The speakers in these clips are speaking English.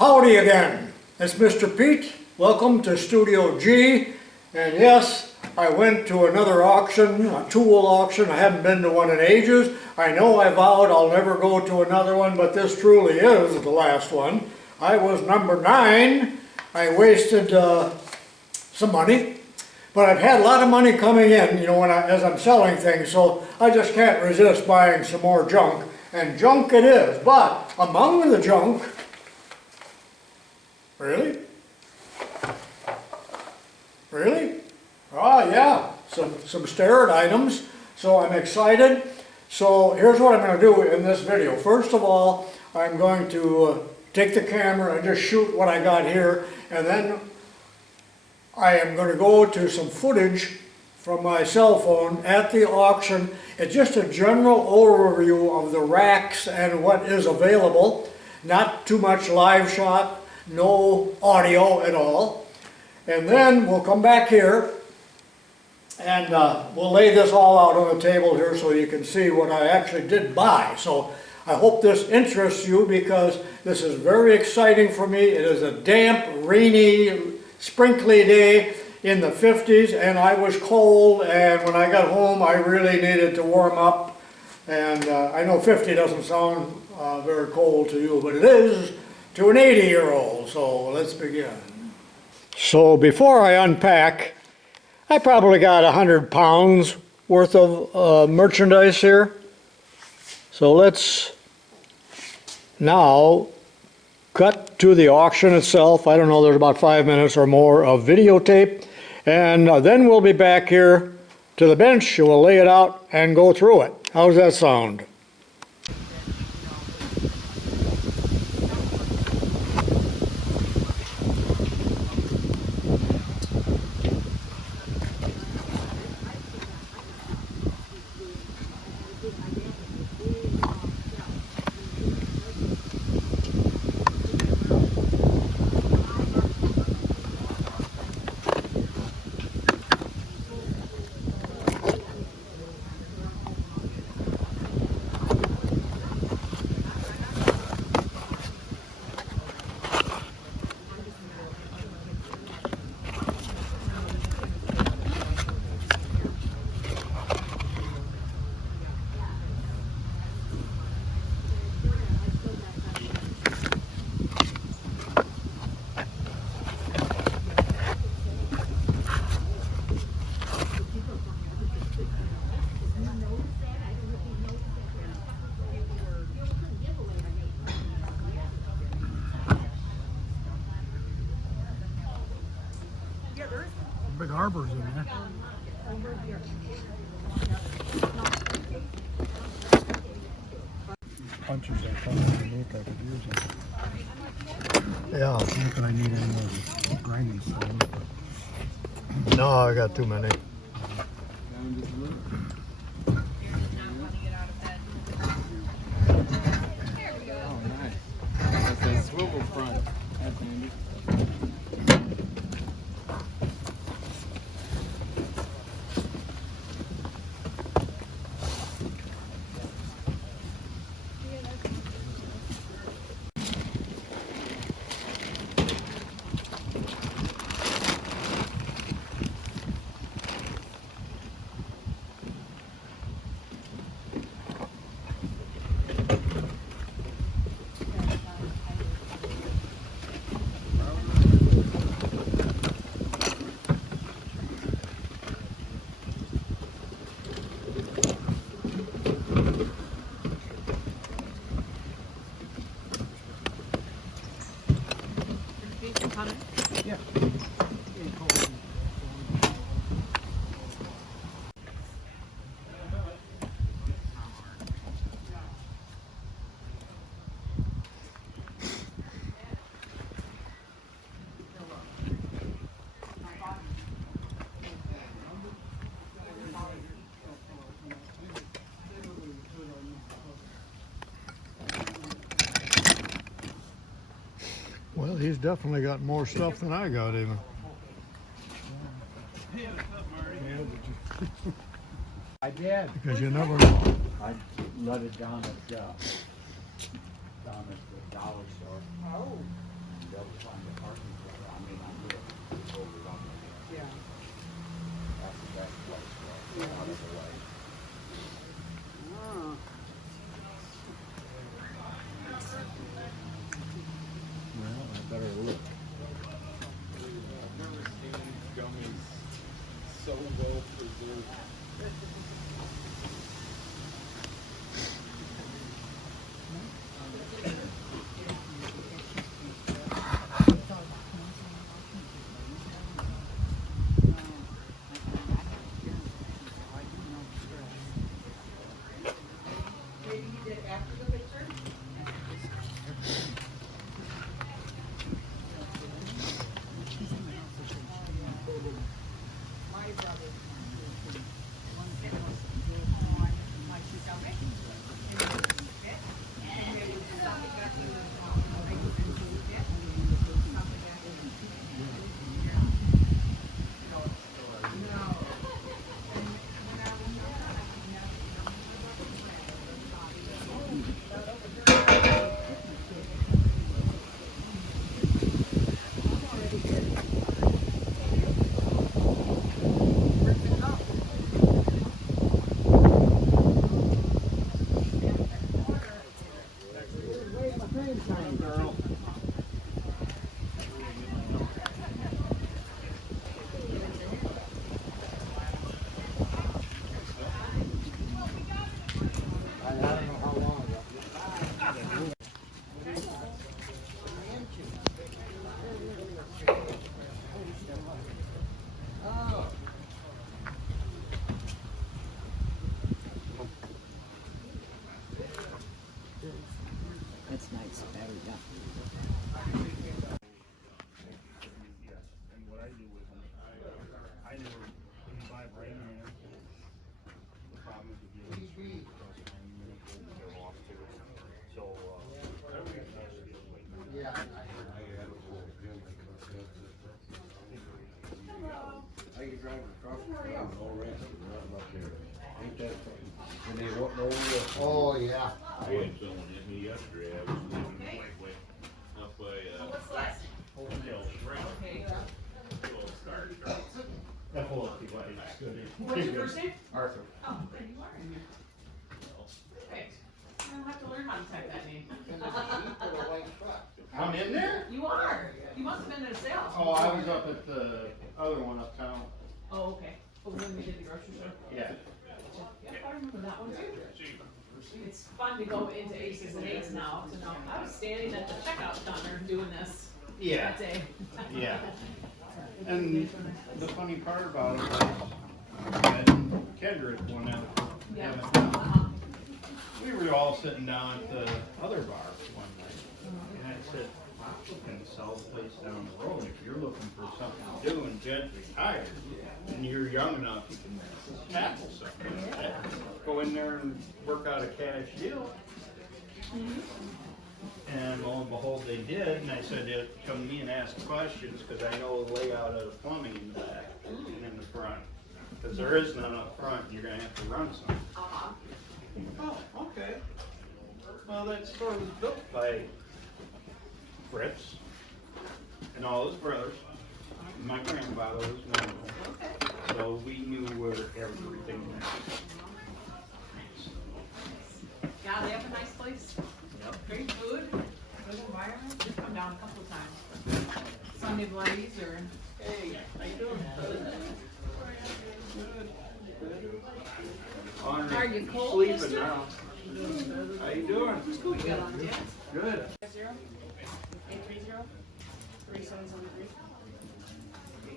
Howdy again, it's Mr. Pete. Welcome to Studio G. And yes, I went to another auction, a tool auction. I haven't been to one in ages. I know I vowed I'll never go to another one, but this truly is the last one. I was number 9. I wasted some money, but I've had a lot of money coming in, you know, as I'm selling things, so I just can't resist buying some more junk. And junk it is, but among the junk, really? Really? Ah, yeah, some Starrett items. So I'm excited. So here's what I'm going to do in this video. First of all, I'm going to take the camera and just shoot what I got here, and then I am going to go to some footage from my cell phone at the auction. It's just a general overview of the racks and what is available. Not too much live shot, no audio at all. And then we'll come back here and we'll lay this all out on the table here so you can see what I actually did buy. So I hope this interests you because this is very exciting for me. It is a damp, rainy, sprinkly day in the 50s, and I was cold, and when I got home I really needed to warm up. And I know 50 doesn't sound very cold to you, but it is to an 80-year-old. So let's begin. So before I unpack, I probably got 100 pounds worth of merchandise here. So let's now cut to the auction itself. I don't know, there's about 5 minutes or more of videotape. And then we'll be back here to the bench, and we'll lay it out and go through it. How's that sound? Big harbors in there. Punches that come underneath, I could use them. Yeah. Not that I need any more grinding stones, but... No, I got too many. Oh, nice. That's a swivel front. That's handy. Yeah. Well, he's definitely got more stuff than I got even. I did. Because you never know. I let it down at the dollar store. Oh. Yeah. Ah. Well, I better look. I've never seen gummies so well preserved. That's nice, battery up. And what I do with them, I never buy brand new. The problem is if you don't screw across the line, they're off too. So, I can drive across the ground, no rest, nothing up there. Ain't that funny? When they walk over the. Oh, yeah. I had someone hit me yesterday, I was leaving way up by, Hotel Shrimp. Little Starrett. that whole device is good. What's your first name? Arthur. Oh, there you are. Perfect. I'll have to learn how to type that name. I'm in there? You are. You must have been in sales. Oh, I was up at the other one uptown. Oh, okay. Oh, when we did the grocery store? Yeah. Yeah, I remember that one too. It's fun to go into Aces and Eights now to know. I was standing at the checkout counter doing this Yeah, that day. yeah. And the funny part about it was, when Kendrick went out, Yeah. yeah, we were all sitting down at the other bar one night, and I said, wow, we can sell the place down the road, if you're looking for something to do and Jed's retired, and you're young enough, you can tackle something like that. Go in there and work out a cash deal. And lo and behold, they did, and I said, come to me and ask questions, because I know the layout of the plumbing in the back and in the front. Because there is none up front, and you're gonna have to run some. Oh, okay. Well, that store was built by Fritz and all his brothers. My grandfather was one of them. So we knew where everything went. Yeah, they have a nice place. Great food, good environment. We've come down a couple of times. Sunday Blaze or. Hey, how you doing? Are you cold, Sleeping mister? now. How you doing? Who you got on the dance? Good. 830-370-3773. There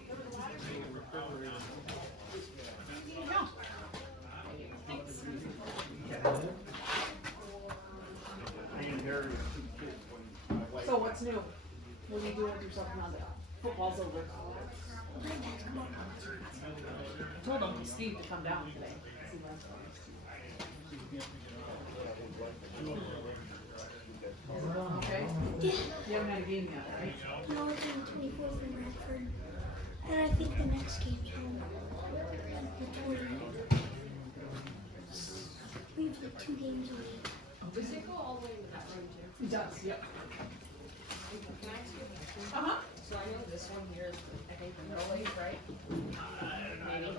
you go. Thanks. I inherited two kids when my wife. So what's new? What are you doing with yourself now that football's over? I told Uncle Steve to come down today. Is it going okay? Yeah. You haven't had a game yet, right? No, it's on the 24th in Radford. And I think the next game's home. The 20th. We have like 2 games a week. Does it go all the way to that road too? It does, yep. Uh-huh. So I know this one here is, I think, the middle age, right? Maybe.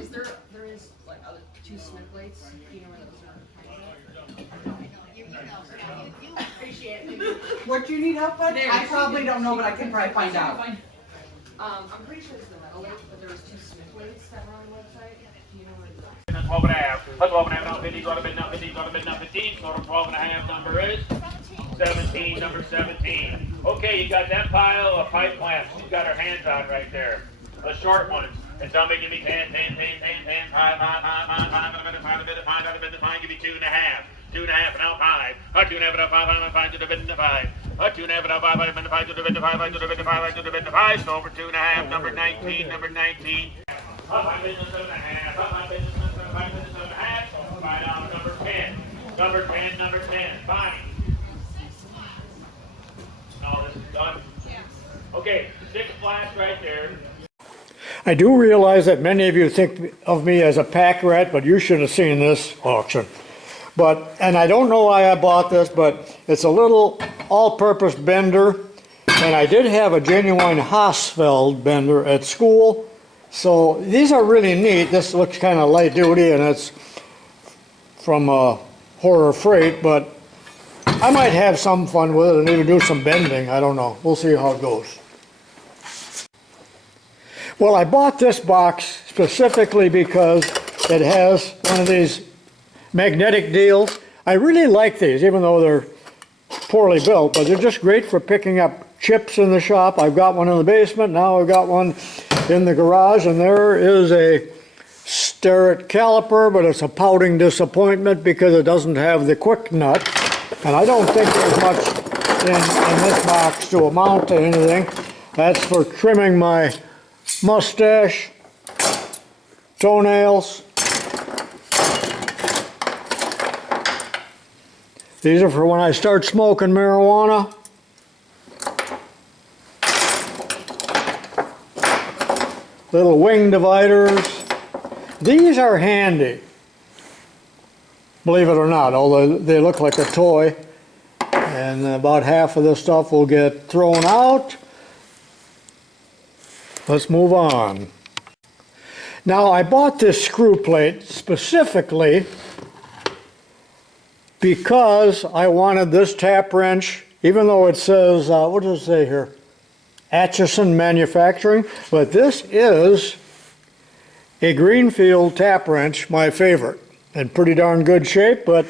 Is there is like other two Smith plates? Do you know where those are? You appreciate it. What do you need help with? There, I she probably did. don't know, but I can probably find out. I'm pretty sure it's the metal age, but there was two Smith plates that were on the website. Do you know where those are? 12 and a half. 12 and a half, now 50, go to bid, now 50, go to bid, now 15. Total 12 and a half number is 17, number 17. Okay, you got that pile of pipe clamps she's got her hands on right there. The short ones. And somebody give me 10, 5, 5, 5, give me 2 and a half. 2 and a half, and now 5. 2 and a half, and now 5, 5 to the bid, and 5. 2 and a half, and now 5, 5, 5 to the bid, 5, to the bid, 5, to the bid, 5. So over 2 and a half, number 19, number 19. Up my business 7 and a half, up my business 7 and a half. So $5, number 10. Number 10, number 10. Bonnie. No, this is done. Okay, stick a flash right there. I do realize that many of you think of me as a pack rat, but you should have seen this auction. And I don't know why I bought this, but it's a little all-purpose bender, and I did have a genuine Haasfeld bender at school, so these are really neat. This looks kind of light duty, and it's from Horror Freight, but I might have some fun with it and even do some bending. I don't know. We'll see how it goes. Well, I bought this box specifically because it has one of these magnetic deals. I really like these, even though they're poorly built, but they're just great for picking up chips in the shop. I've got one in the basement, now I've got one in the garage, and there is a Starrett caliper, but it's a pouting disappointment because it doesn't have the quick nut. And I don't think there's much in this box to amount to anything. That's for trimming my mustache, toenails. These are for when I start smoking marijuana. Little wing dividers. These are handy, believe it or not, although they look like a toy. And about half of this stuff will get thrown out. Let's move on. Now, I bought this screw plate specifically because I wanted this tap wrench, even though it says, what does it say here? Atchison Manufacturing, but this is a Greenfield tap wrench, my favorite, in pretty darn good shape, but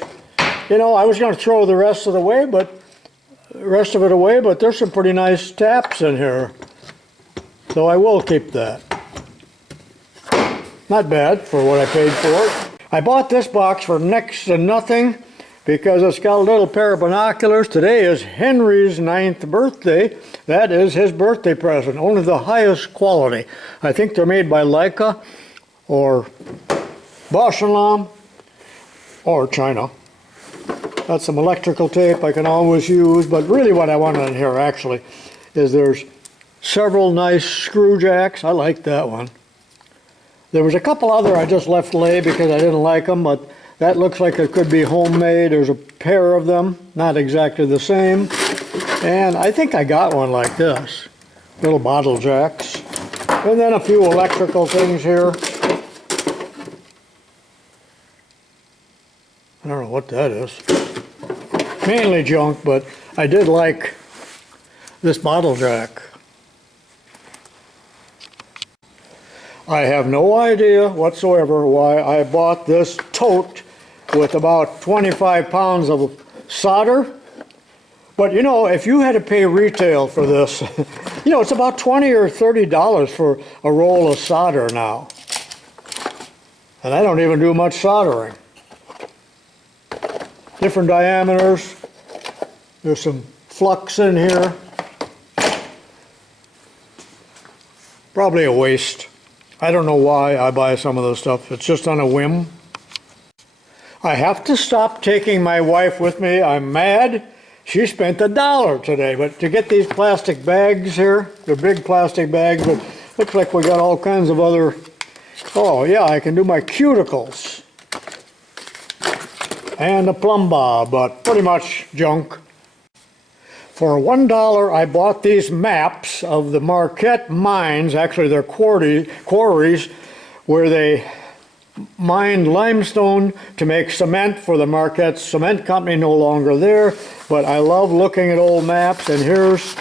you know, I was going to throw the rest of it away, but there's some pretty nice taps in here. So I will keep that. Not bad for what I paid for it. I bought this box for next to nothing because it's got a little pair of binoculars. Today is Henry's 9th birthday. That is his birthday present, only the highest quality. I think they're made by Leica or Bosch & Lomb or China. Got some electrical tape I can always use, but really what I wanted in here actually is there's several nice screw jacks. I like that one. There was a couple other I just left lay because I didn't like them, but that looks like it could be homemade. There's a pair of them, not exactly the same. And I think I got one like this. Little bottle jacks. And then a few electrical things here. I don't know what that is. Mainly junk, but I did like this bottle jack. I have no idea whatsoever why I bought this tote with about 25 pounds of solder. But you know, if you had to pay retail for this, you know, it's about $20 or $30 for a roll of solder now. And I don't even do much soldering. Different diameters. There's some flux in here. Probably a waste. I don't know why I buy some of this stuff. It's just on a whim. I have to stop taking my wife with me. I'm mad. She spent $1 today, but to get these plastic bags here, they're big plastic bags, but looks like we got all kinds of other, oh yeah, I can do my cuticles. And a plumb bob, but pretty much junk. For $1, I bought these maps of the Marquette mines. Actually, they're quarries where they mined limestone to make cement for the Marquette Cement Company, no longer there. But I love looking at old maps, and here's,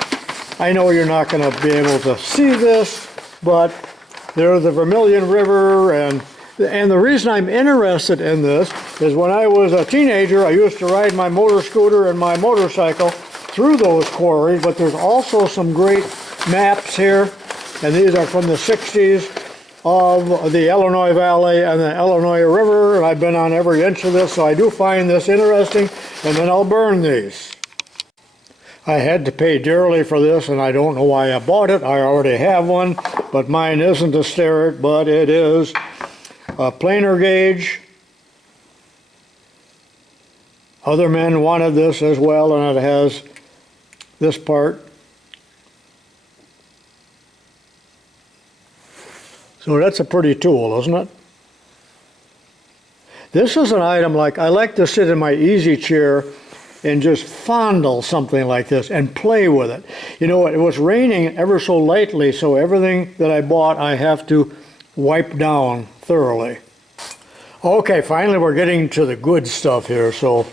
I know you're not going to be able to see this, but there's the Vermilion River, and the reason I'm interested in this is when I was a teenager, I used to ride my motor scooter and my motorcycle through those quarries, but there's also some great maps here, and these are from the 60s of the Illinois Valley and the Illinois River, and I've been on every inch of this, so I do find this interesting, and then I'll burn these. I had to pay dearly for this, and I don't know why I bought it. I already have one, but mine isn't a Starrett, but it is a planer gauge. Other men wanted this as well, and it has this part. So that's a pretty tool, isn't it? This is an item like, I like to sit in my easy chair and just fondle something like this and play with it. You know, it was raining ever so lightly, so everything that I bought I have to wipe down thoroughly. Okay, finally we're getting to the good stuff here. So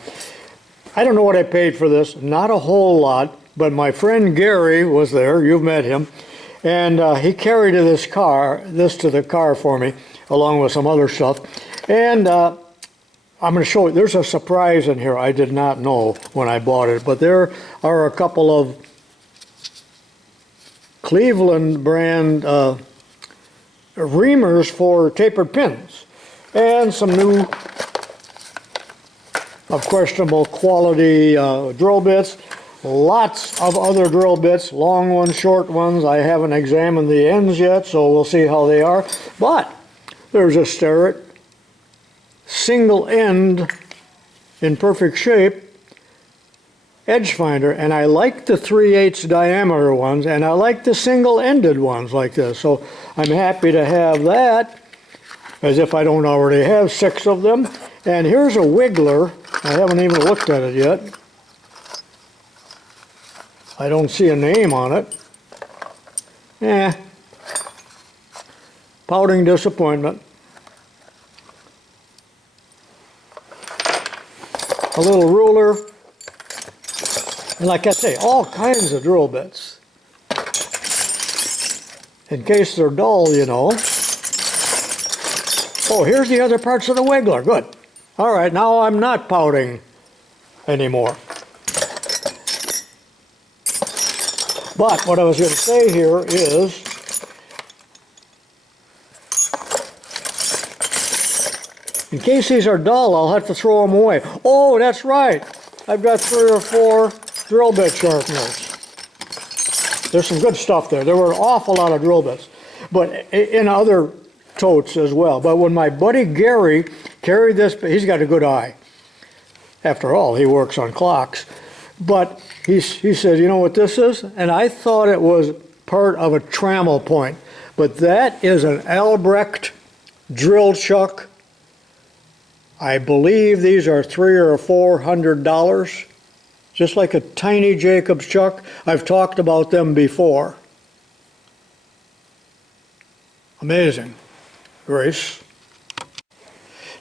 I don't know what I paid for this, not a whole lot, but my friend Gary was there, you've met him, and he carried this to the car for me, along with some other stuff. And I'm going to show you, there's a surprise in here I did not know when I bought it, but there are a couple of Cleveland brand reamers for tapered pins, and some new of questionable quality drill bits. Lots of other drill bits, long ones, short ones. I haven't examined the ends yet, so we'll see how they are. But there's a Starrett single end in perfect shape edge finder, and I like the 3/8 diameter ones, and I like the single ended ones like this. So I'm happy to have that, as if I don't already have 6 of them. And here's a wiggler. I haven't even looked at it yet. I don't see a name on it. Pouting disappointment. A little ruler. And like I say, all kinds of drill bits. In case they're dull, you know. Oh, here's the other parts of the wiggler. Good. All right, now I'm not pouting anymore. But what I was going to say here is, in case these are dull, I'll have to throw them away. Oh, that's right. I've got 3 or 4 drill bit sharpeners. There's some good stuff there. There were an awful lot of drill bits, but in other totes as well. But when my buddy Gary carried this, he's got a good eye. After all, he works on clocks. But he said, you know what this is? And I thought it was part of a trammel point. But that is an Albrecht drill chuck. I believe these are $300 or $400. Just like a tiny Jacobs chuck. I've talked about them before. Amazing. Grace.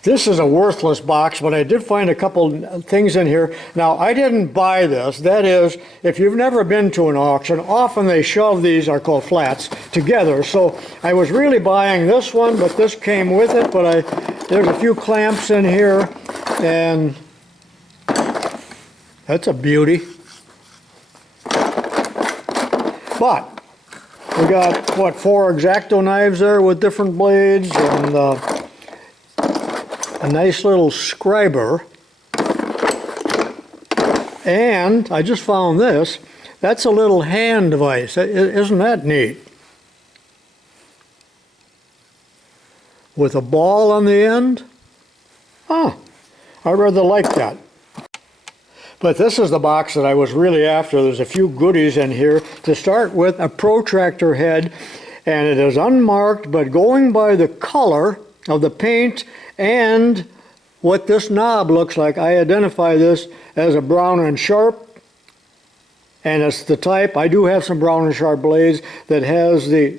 This is a worthless box, but I did find a couple things in here. Now, I didn't buy this. That is, if you've never been to an auction, often they shove these, are called flats, together. So I was really buying this one, but this came with it. But there's a few clamps in here, and that's a beauty. But we got, what, 4 X-Acto knives there with different blades, and a nice little scriber. And I just found this. That's a little hand device. Isn't that neat? With a ball on the end. Oh, I rather like that. But this is the box that I was really after. There's a few goodies in here. To start with, a protractor head, and it is unmarked, but going by the color of the paint and what this knob looks like, I identify this as a Brown and Sharpe, and it's the type, I do have some Brown and Sharpe blades that has the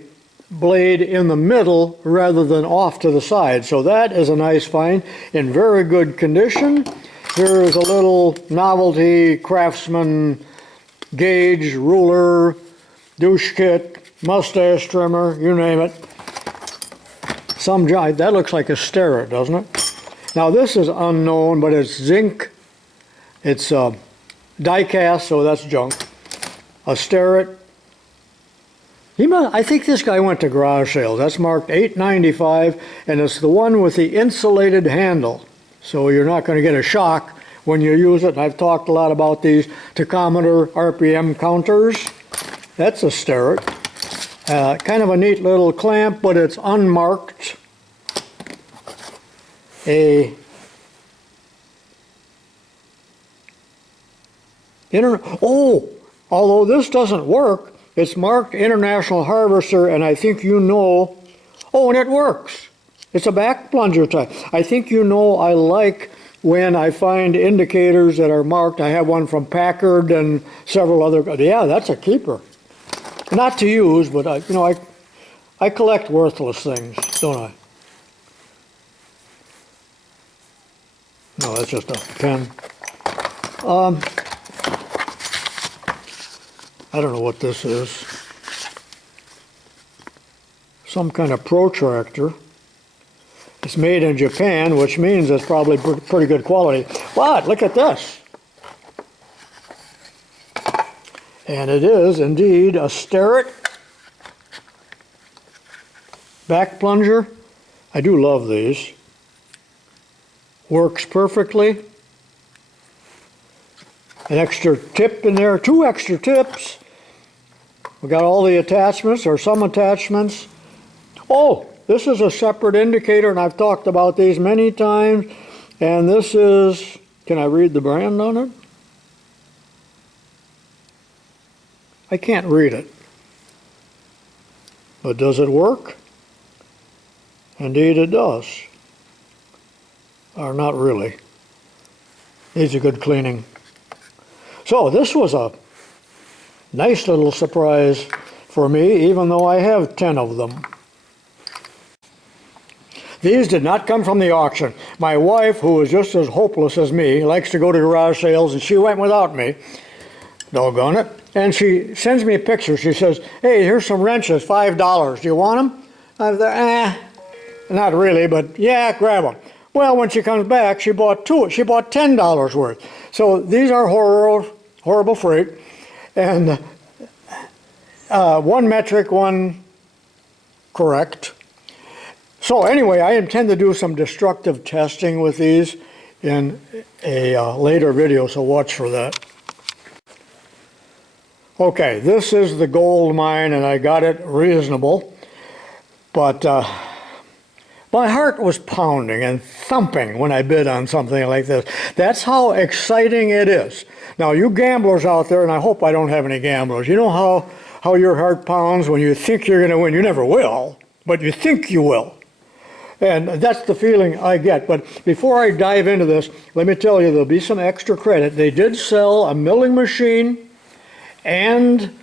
blade in the middle rather than off to the side. So that is a nice find in very good condition. Here is a little novelty Craftsman gauge, ruler, douche kit, mustache trimmer, you name it. Some giant, that looks like a Starrett, doesn't it? Now this is unknown, but it's zinc. It's die cast, so that's junk. A Starrett. I think this guy went to garage sales. That's marked $8.95, and it's the one with the insulated handle. So you're not going to get a shock when you use it. And I've talked a lot about these tachometer RPM counters. That's a Starrett. Kind of a neat little clamp, but it's unmarked. Although this doesn't work, it's marked International Harvester, and I think you know, and it works. It's a back plunger type. I think you know I like when I find indicators that are marked. I have one from Packard and several other, yeah, that's a keeper. Not to use, but I collect worthless things, don't I? No, that's just a pen. I don't know what this is. Some kind of protractor. It's made in Japan, which means it's probably pretty good quality. But look at this. And it is indeed a Starrett back plunger. I do love these. Works perfectly. An extra tip in there, 2 extra tips. We got all the attachments, or some attachments. Oh, this is a separate indicator, and I've talked about these many times. And this is, can I read the brand on it? I can't read it. But does it work? Indeed it does. Or not really. Needs a good cleaning. So this was a nice little surprise for me, even though I have 10 of them. These did not come from the auction. My wife, who is just as hopeless as me, likes to go to garage sales, and she went without me, doggone it, and she sends me a picture. She says, hey, here's some wrenches, $5. Do you want them? I was there, not really, but yeah, grab them. Well, when she comes back, she bought $10 worth. So these are horrible freight, and one metric, one correct. So anyway, I intend to do some destructive testing with these in a later video, so watch for that. Okay, this is the gold mine, and I got it reasonable, but my heart was pounding and thumping when I bid on something like this. That's how exciting it is. Now, you gamblers out there, and I hope I don't have any gamblers, you know how your heart pounds when you think you're going to win. You never will, but you think you will. And that's the feeling I get. But before I dive into this, let me tell you, there'll be some extra credit. They did sell a milling machine and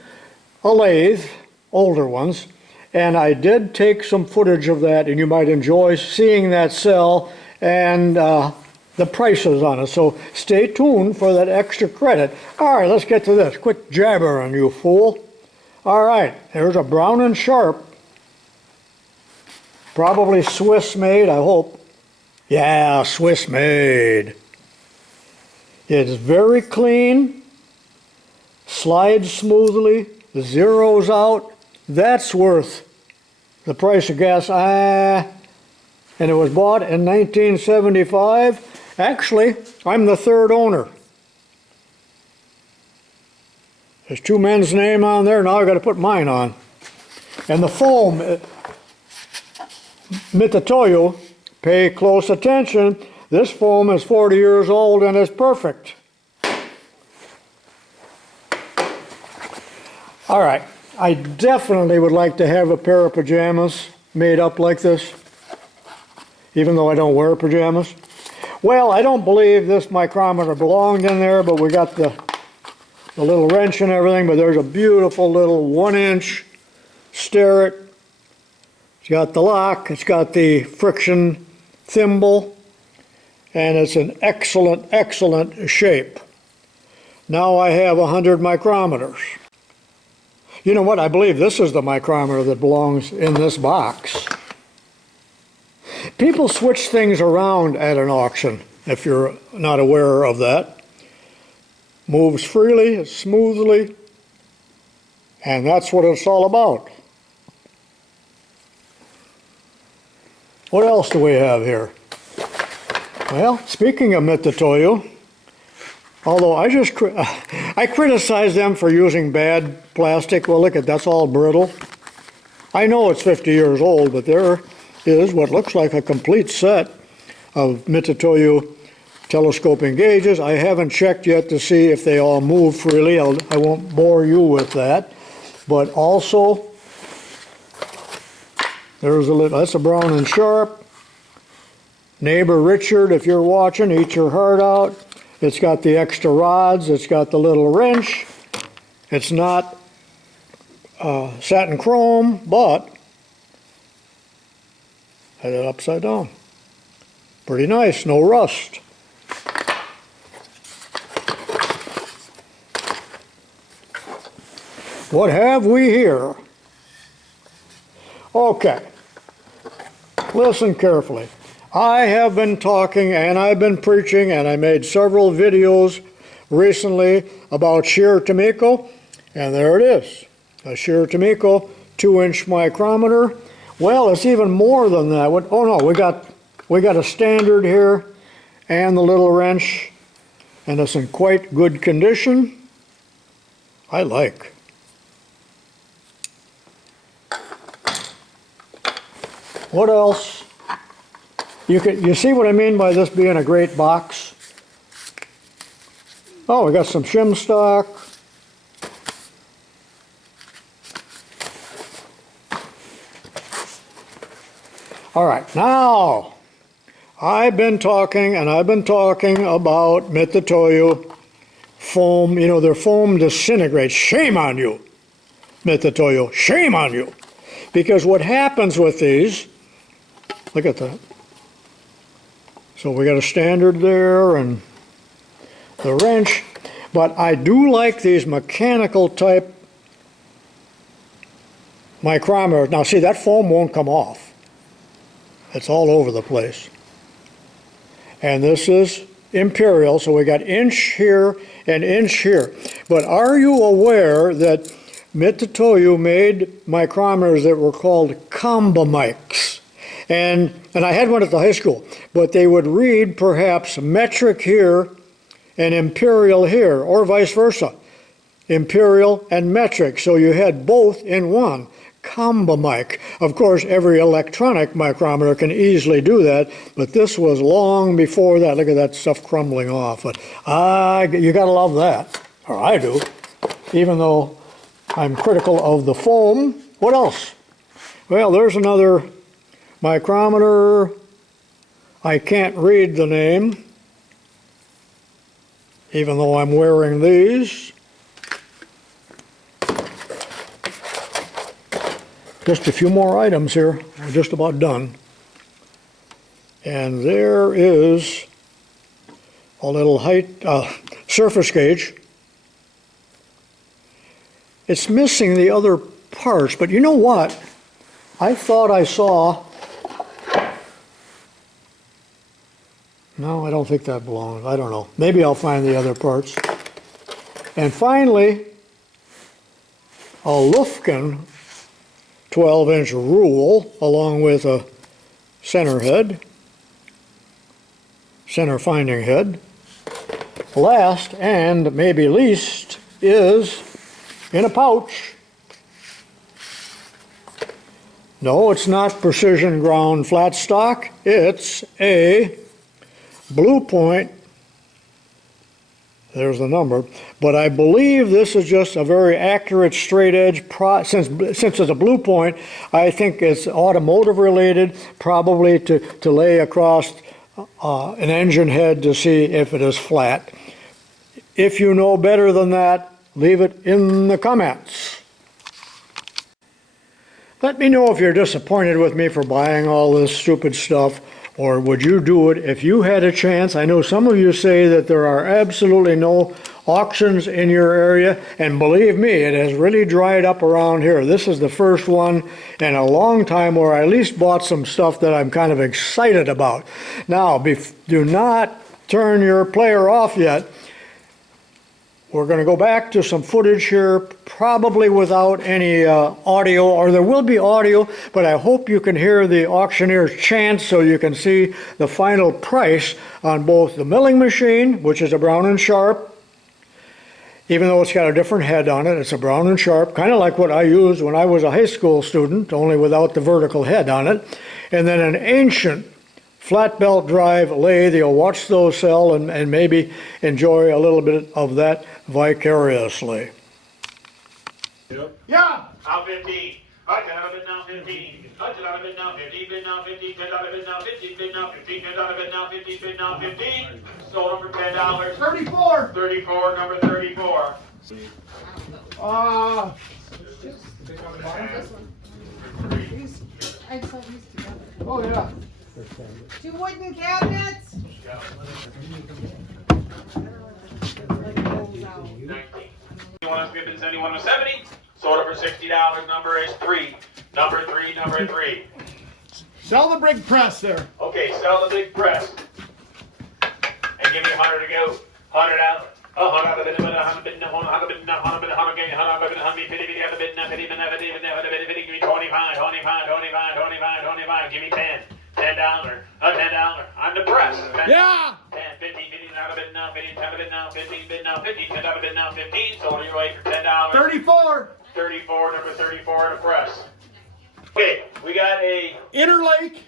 a lathe, older ones, and I did take some footage of that, and you might enjoy seeing that sell and the prices on it. So stay tuned for that extra credit. All right, let's get to this. Quit jabbering, you fool. All right, there's a Brown and Sharpe. Probably Swiss made, I hope. Yeah, Swiss made. It's very clean, slides smoothly, the zero's out. That's worth the price of gas. And it was bought in 1975. Actually, I'm the 3rd owner. There's 2 men's name on there, now I've got to put mine on. And the foam, Mitutoyo, pay close attention. This foam is 40 years old and it's perfect. All right, I definitely would like to have a pair of pajamas made up like this, even though I don't wear pajamas. Well, I don't believe this micrometer belonged in there, but we got the the little wrench and everything, but there's a beautiful little 1-inch Starrett. It's got the lock, it's got the friction thimble, and it's an excellent, excellent shape. Now I have 100 micrometers. You know what? I believe this is the micrometer that belongs in this box. People switch things around at an auction, if you're not aware of that. Moves freely, smoothly, and that's what it's all about. What else do we have here? Well, speaking of Mitutoyo, although I criticize them for using bad plastic. Well, look at that's all brittle. I know it's 50 years old, but there is what looks like a complete set of Mitutoyo telescoping gauges. I haven't checked yet to see if they all move freely. I won't bore you with that. But also, there's a little, that's a Brown and Sharpe. Neighbor Richard, if you're watching, eat your heart out. It's got the extra rods, it's got the little wrench. It's not satin chrome, but I had it upside down. Pretty nice, no rust. What have we here? Okay, listen carefully. I have been talking and I've been preaching and I made several videos recently about shear Tomiko, and there it is, a shear Tomiko 2-inch micrometer. Well, it's even more than that. Oh no, we got a standard here and the little wrench, and it's in quite good condition. I like. What else? You see what I mean by this being a great box? Oh, we got some shim stock. All right, now I've been talking about Mitutoyo foam. You know, their foam disintegrates. Shame on you, Mitutoyo. Shame on you. Because what happens with these, look at that. So we got a standard there and the wrench, but I do like these mechanical type micrometers. Now see, that foam won't come off. It's all over the place. And this is imperial, so we got inch here and inch here. But are you aware that Mitutoyo made micrometers that were called combo mics? And I had one at the high school, but they would read perhaps metric here and imperial here, or vice versa, imperial and metric. So you had both in one, combo mic. Of course, every electronic micrometer can easily do that, but this was long before that. Look at that stuff crumbling off. But you gotta love that, or I do, even though I'm critical of the foam. What else? Well, there's another micrometer. I can't read the name, even though I'm wearing these. Just a few more items here. We're just about done. And there is a little height surface gauge. It's missing the other parts, but you know what? I thought I saw. No, I don't think that belongs. I don't know. Maybe I'll find the other parts. And finally, a Lufkin 12-inch rule along with a center head, center finding head. Last and maybe least is in a pouch. No, it's not precision ground flat stock. It's a Blue Point. There's the number, but I believe this is just a very accurate straight edge. Since it's a Blue Point, I think it's automotive related, probably to lay across an engine head to see if it is flat. If you know better than that, leave it in the comments. Let me know if you're disappointed with me for buying all this stupid stuff, or would you do it if you had a chance? I know some of you say that there are absolutely no auctions in your area, and believe me, it has really dried up around here. This is the first one in a long time where I at least bought some stuff that I'm kind of excited about. Now, do not turn your player off yet. We're going to go back to some footage here, probably without any audio, or there will be audio, but I hope you can hear the auctioneer's chant so you can see the final price on both the milling machine, which is a Brown and Sharpe, even though it's got a different head on it. It's a Brown and Sharpe, kind of like what I used when I was a high school student, only without the vertical head on it. And then an ancient flat belt drive lathe. You'll watch those sell and maybe enjoy a little bit of that vicariously. Yeah! Out 15. I can have it now 15. I can have it now 15. Bid now 15. Bid out of it now 15. Bid now 15. Bid out of it now 15. Bid now 15. Sold them for $10. 34. 34, number 34. Uh, I just these together. oh yeah. 2 wooden cabinets. 19. Anyone else bid 71 to 70? Sold it for $60. Number is 3. Number 3, number 3. Sell the big press there. Okay, sell the big press. And give me 100 to go. $100 out. Oh, 100 bid, 100 bid, 100 bid, 100 bid, 100 bid, 100 bid, 100 bid, 50 bid, 50 bid, 50 bid, 50 bid, give me 25, 25, 25, 25, 25, give me 10. $10. $10. On the press. Yeah. 10, 15, 15 out of it now, 15 out of it now, 15 bid now, 15, 10 out of it now, 15. Sold your way for $10. 34. 34, number 34 in the press. Okay, we got a Interlake.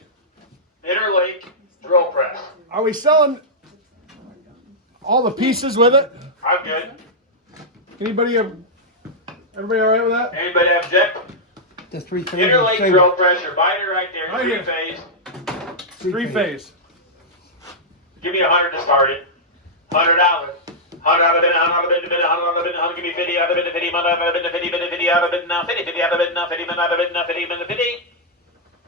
Interlake drill press. Are we selling all the pieces with it? I'm good. Anybody? Everybody all right with that? Anybody object? The 3-phase. Interlake drill press, your binder right there, Right here. 3-phase. 3-phase. Give me 100 to start it. $100. 100 out of it, 100 out of it, 100 out of it, 100, give me 50 out of it, 50, 100 out of it, 50, 50 out of it, now 50, 50 out of it, now 50, out of it, now 50, 50.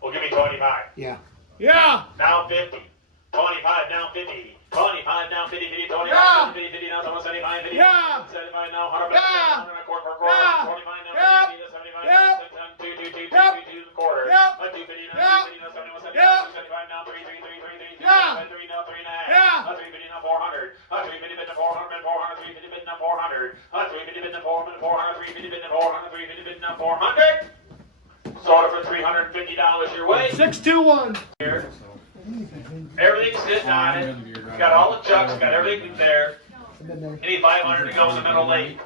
Well, give me 25. Yeah. Yeah. Now 50. 25, now 50. 25, now 50, 50, 25, Yeah. 50, 50, now 75, 50. Yeah. 75, now 100, Yeah. 100, quarter, Yeah. 25, now Yep. 50, 75, Yep. 2, Yep. 2, quarter. Yep. 250, now Yep. 250, now 71, 75, Yep. 75, now 3, 3, 3, 3, 3, 3, Yeah. 3, now 3 and a half. Yeah. 350, now 400. 350, bid to 400, 400, 350, bid now 400. 350, bid to 400, 400, 350, bid to 400, 350, bid now 400. Sold it for $350 your way. 621. Here. Everything's sitting on it. Got all the chucks, got everything there. Any 500 to go in the middle lane.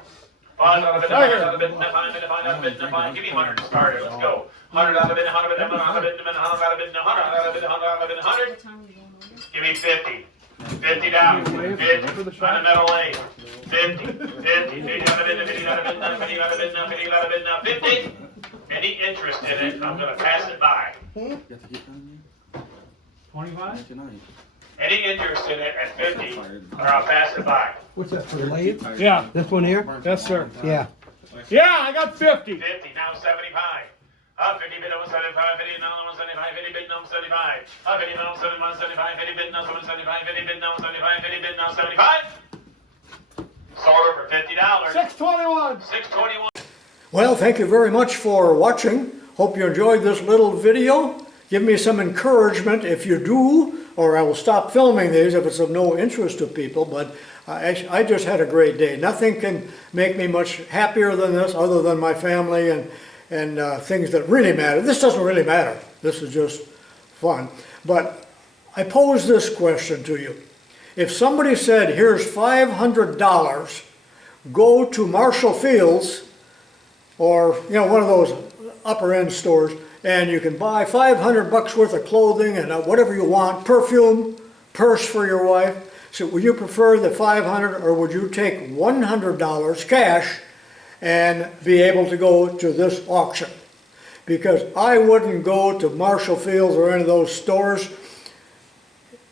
5 out of it, 5 out of it, 5 out of it, 5 out of it, 5. Give me 100 to start it. Let's go. 100 out of it, 100 out of it, 100 out of it, 100 out of it, 100 out of it, 100 out of it, 100. Give me 50. 50 down. 50 on the middle lane. 50. 50. 50 out of it, 50 out of it, 50 out of it, 50 out of it, 50. Any interest in it, I'm going to pass it by. 25? Any interest in it at 50, or I'll pass it by. What's that for the lathe? Yeah. This one here? Yes, sir. Yeah. Yeah, I got 50. 50, now 75. 50 bid on 75, 50 now 75, 50 bid now 75. 50 now 71, 75, 50 bid now 75, 50 bid now 75, 50 bid now 75. Sold her for $50. 621. 621. Well, thank you very much for watching. Hope you enjoyed this little video. Give me some encouragement if you do, or I will stop filming these if it's of no interest to people, but I just had a great day. Nothing can make me much happier than this other than my family and things that really matter. This doesn't really matter. This is just fun. But I pose this question to you. If somebody said, here's $500, go to Marshall Fields, or one of those upper end stores, and you can buy 500 bucks worth of clothing and whatever you want, perfume, purse for your wife. So would you prefer the 500, or would you take $100 cash and be able to go to this auction? Because I wouldn't go to Marshall Fields or any of those stores.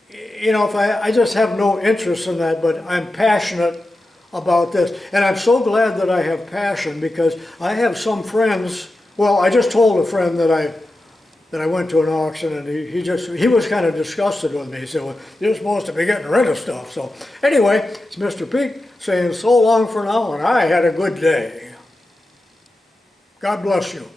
If I just have no interest in that, but I'm passionate about this. And I'm so glad that I have passion, because I have some friends, well, I just told a friend that I went to an auction, and he was kind of disgusted with me. He said, well, you're supposed to be getting rid of stuff. So anyway, it's Mr. Peak saying so long for now, and I had a good day. God bless you.